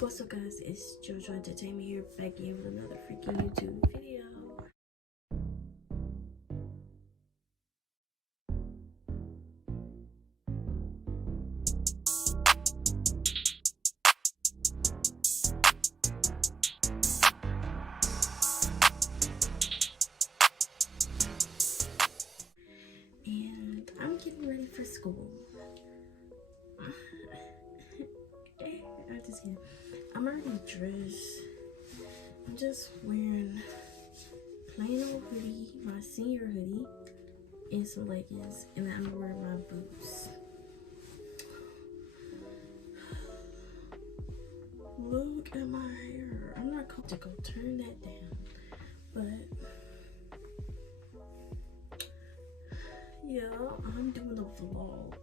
What's up, guys? It's JoJo Entertainment here, back again with another freaking YouTube video. And I'm getting ready for school. I'm already dressed. I'm just wearing plain old hoodie, my senior hoodie, and some leggings, and then I'm wearing my boots. Look at my hair. I'm not going to go turn that down, but yeah, I'm doing a vlog.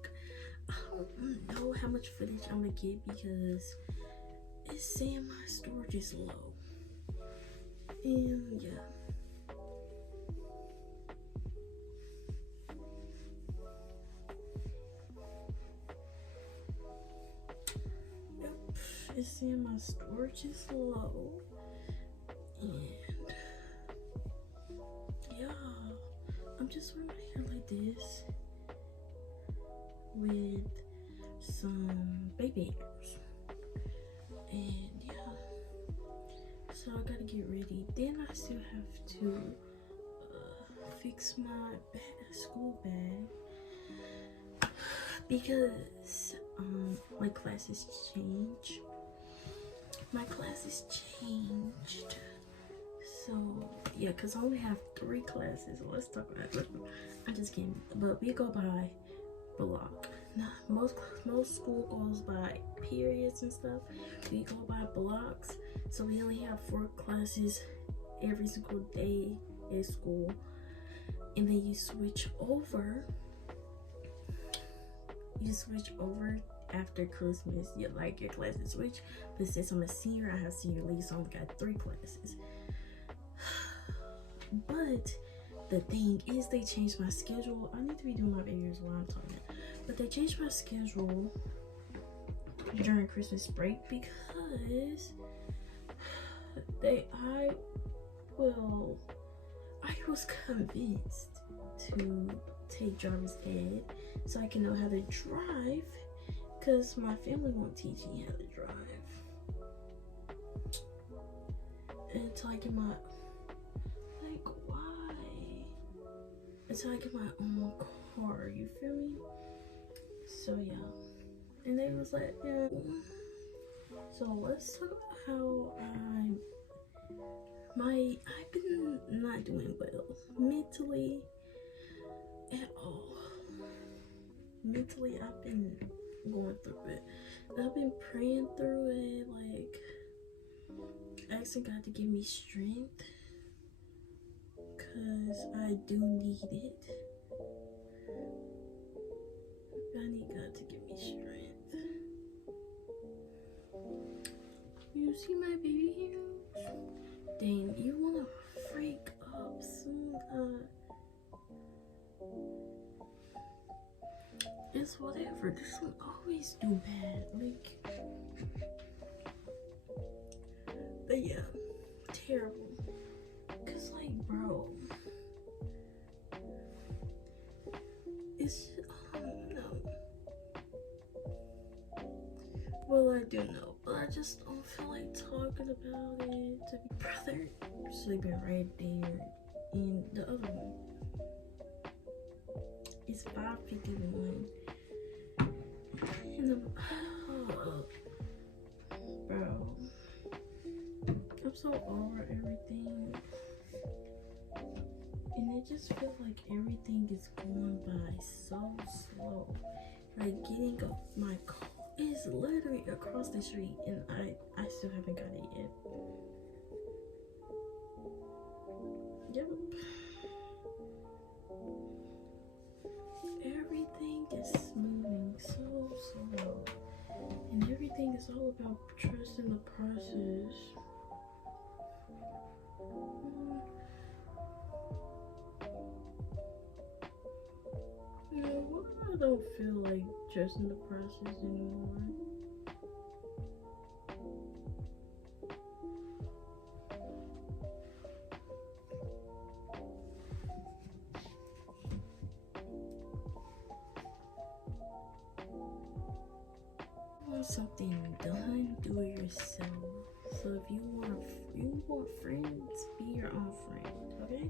I don't know how much footage I'm gonna get because it's saying my storage is low. And yeah. Yep, it's saying my storage is low. And yeah, I'm just wearing my hair like this with some baby hairs. And yeah, so I gotta get ready. Then I still have to fix my school bag because my classes changed. So yeah, because I only have 3 classes. Let's talk about it. I'm just kidding, but we go by block. Now, most school goes by periods and stuff. We go by blocks, so we only have 4 classes every single day at school, and then you switch over after Christmas. You like your classes switch, but since I'm a senior, I have senior leave, so I only got 3 classes. But the thing is, they changed my schedule. I need to be doing my videos while I'm talking, but they changed my schedule during Christmas break because I was convinced to take driver's ed so I can know how to drive, because my family won't teach me how to drive until I get my until I get my own car, you feel me? So yeah, and they was like, yeah. So let's talk about how I've been not doing well mentally at all. Mentally, I've been going through it. I've been praying through it, like asking God to give me strength, because I do need it. I need God to give me strength. You see my baby hairs? Dang, you wanna freak up soon? It's whatever. This one always do bad. Like, but yeah, terrible. Cause like, bro, it's no. Well, I do know, but I just don't feel like talking about it. To be brother sleeping right there in the other one. It's 5:51. And bro, I'm so over everything. And it just feels like everything is going by so slow. Like getting my car is literally across the street, and I still haven't got it yet. Yep. Everything is moving so slow, and everything is all about trusting the process. I don't feel like trusting the process anymore. want something done, do it yourself. So if you want friends, be your own friend, okay?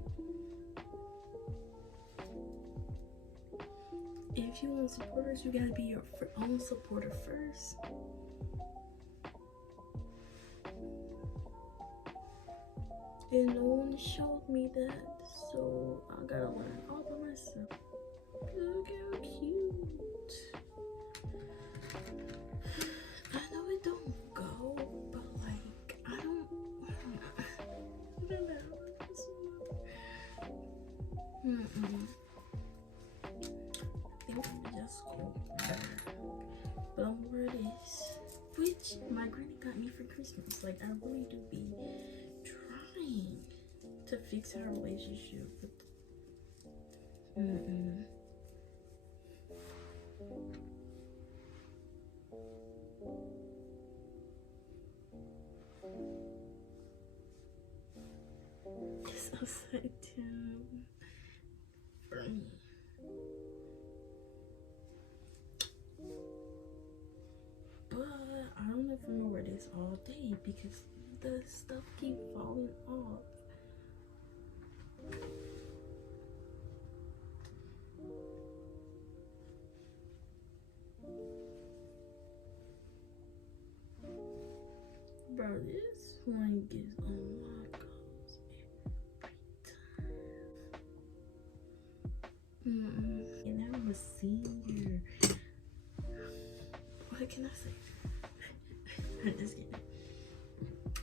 If you want supporters, you gotta be your own supporter first. And no one showed me that, so I gotta learn all by myself. Look how cute. I know it don't go, but like I don't know. I think I'm just cool. But I'm wear this, which my granny got me for Christmas. Like I really do be trying to fix our relationship with it's upside down for me. But I don't know if I'm gonna wear this all day because the stuff keep falling off. Bro, this one gets on my goals every time. And now I'm a senior. What can I say? I'm just kidding.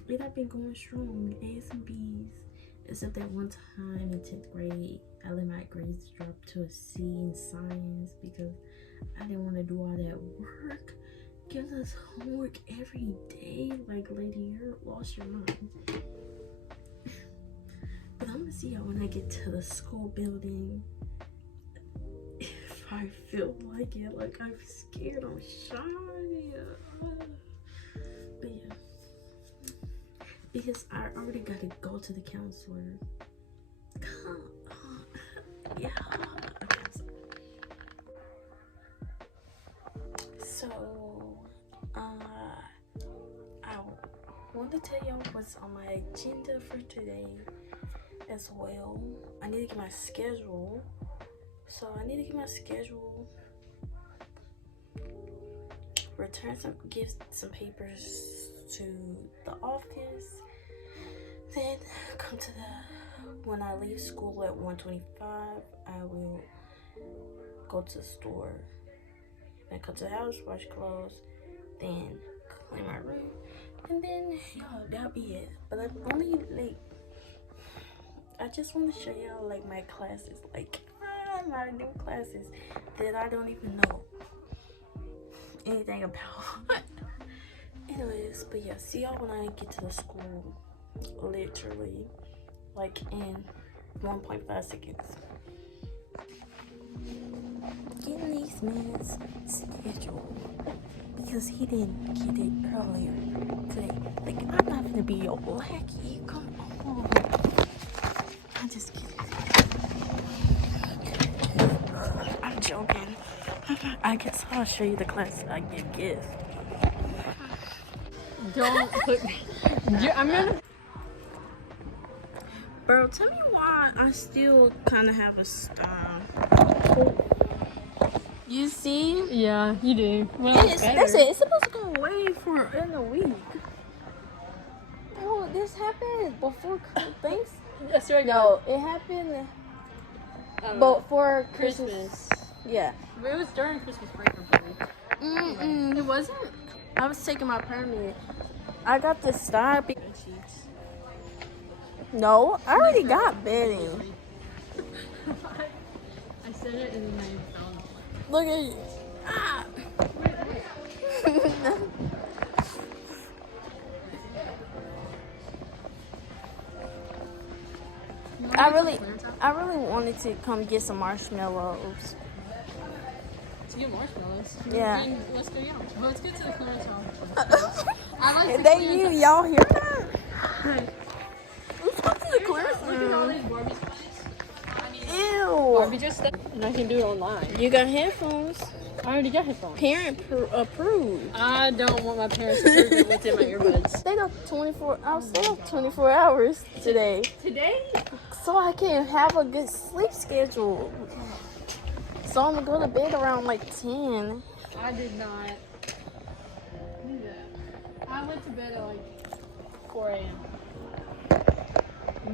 It have been going strong. A's and B's. Except that one time in 10th grade, I let my grades drop to a C in science because I didn't want to do all that work. Give us homework every day. Like, lady, you lost your mind. But I'm gonna see y'all when I get to the school building. If I feel like it, like I'm scared, I'm shy. But yeah. Because I already gotta go to the counselor. Come on. Yeah. Okay, so I want to tell y'all what's on my agenda for today as well. I need to get my schedule. So I need to get my schedule. Give some papers to the office. Then come to when I leave school at 1:25, I will go to the store. Then come to the house, wash clothes, then clean my room, and then that'll be it. But I just want to show y'all like my classes, like my new classes that I don't even know anything about. Anyways, but yeah, see y'all when I get to the school, literally, like in 1.5 seconds. Getting these man's schedule because he didn't get it earlier today. Like, I'm not gonna be your lackey. Come on. I'm just kidding. I'm joking. I guess I'll show you the class I give gifts. Don't put me. I'm gonna. Bro, tell me why I still kind of have a style. You see? Yeah, you do. Well, that's it. It's supposed to go away for in a week. Oh, this happened before things. That's right. No, it happened before Christmas. Yeah. But it was during Christmas break or something. It wasn't. I was taking my permit. I got the stop. No, I already got bedding. I said it and then I found it. Look at you. Ah. I really wanted to come get some marshmallows. To get marshmallows? Yeah. Then let's go out. Well, let's get to the clearance aisle. I like the They you, y'all hear that? Let's go to the clearance aisle. Look at all these Barbie toys. Ew. Barbie just said, and I can do it online. You got headphones. I already got headphones. Parent approved. I don't want my parents to prove it what's in my earbuds. Stayed up 24. I stayed up 24 hours today, Today? so I can have a good sleep schedule. So I'm gonna go to bed around like 10. I did not do that. I went to bed at like 4 a.m.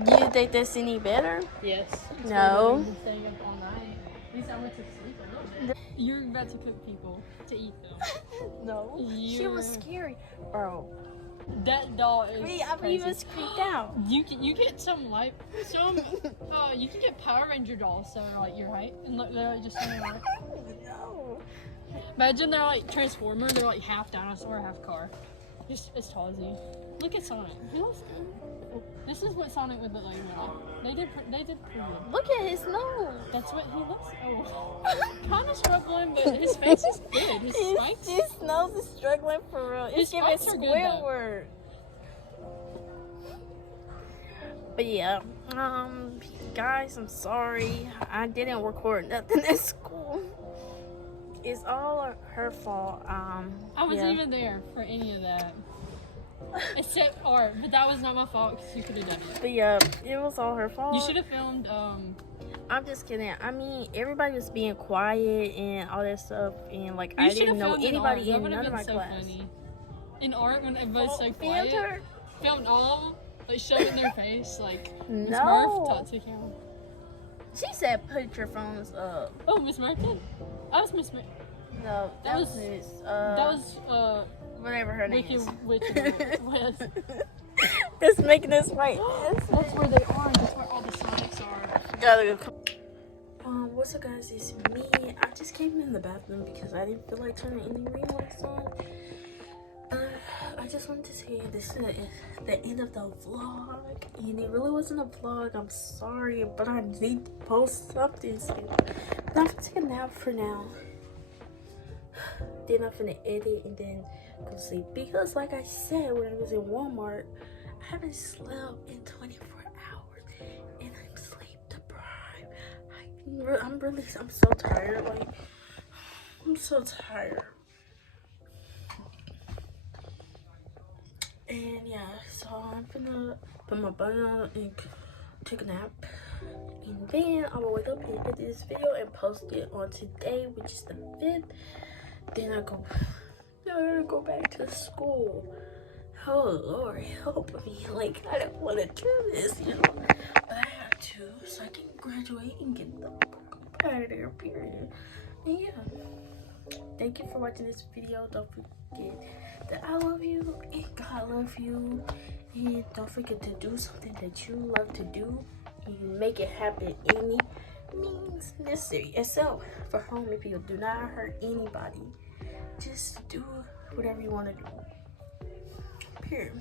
Do you think that's any better? Yes. No. I've been staying up all night. At least I went to sleep a little bit. You're about to cook people to eat them. No. She was scary, bro. That doll is I'm crazy. even creeped out. You get some you can get Power Ranger dolls that are like your height and they're like just standing like. No. Imagine they're like Transformer. They're like half dinosaur, half car. Just as tall as you. Look at Sonic. This is what Sonic would look like now. They did pretty good. Look at his nose. That's what he looks. Oh, kind of struggling, but his face is good. His spikes. His nose is struggling for real. His It's giving spikes are good, though. Squidward. But yeah, guys, I'm sorry. I didn't record nothing at school. It's all her fault. I wasn't even there for any of that. Except art, but that was not my fault because you could have done it. But yeah, it was all her fault. You should have filmed. I'm just kidding. I mean, everybody was being quiet and all that stuff, and like I You should didn't have know filmed anybody art. in That none of would my have been class. so funny. In art, when everybody's so Filmed quiet, her? filmed all of them, like shoving their face, like Miss No. Murph talked to camera. She said, "Put your phones up." Oh, Miss Murph did. I was Miss Murph. No, That was- Miss, That was whatever her name Wicked is. Witch. West. That's making us right. That's where they are. That's where all the Sonics are. Gotta go. What's up, guys? It's me. I just came in the bathroom because I didn't feel like turning any ring lights on. I just wanted to say this is the end of the vlog, and it really wasn't a vlog. I'm sorry, but I need to post something. So I'm gonna take a nap for now. Then I'm gonna edit and then go sleep because, like I said, when I was in Walmart, I haven't slept in 24 hours, and I'm sleep deprived. I'm so tired. Like, I'm so tired. And yeah, so I'm gonna put my butt on and take a nap, and then I will wake up and edit this video and post it on today, which is the 5th. Then I go back to school. Oh Lord, help me! Like, I don't want to do this, you know, but I have to, so I can graduate and get the fuck out of there. Period. And yeah, thank you for watching this video. Don't forget that I love you and God love you, and don't forget to do something that you love to do and make it happen any means necessary. And so, for homie people, do not hurt anybody. Just do whatever you want to do. Period.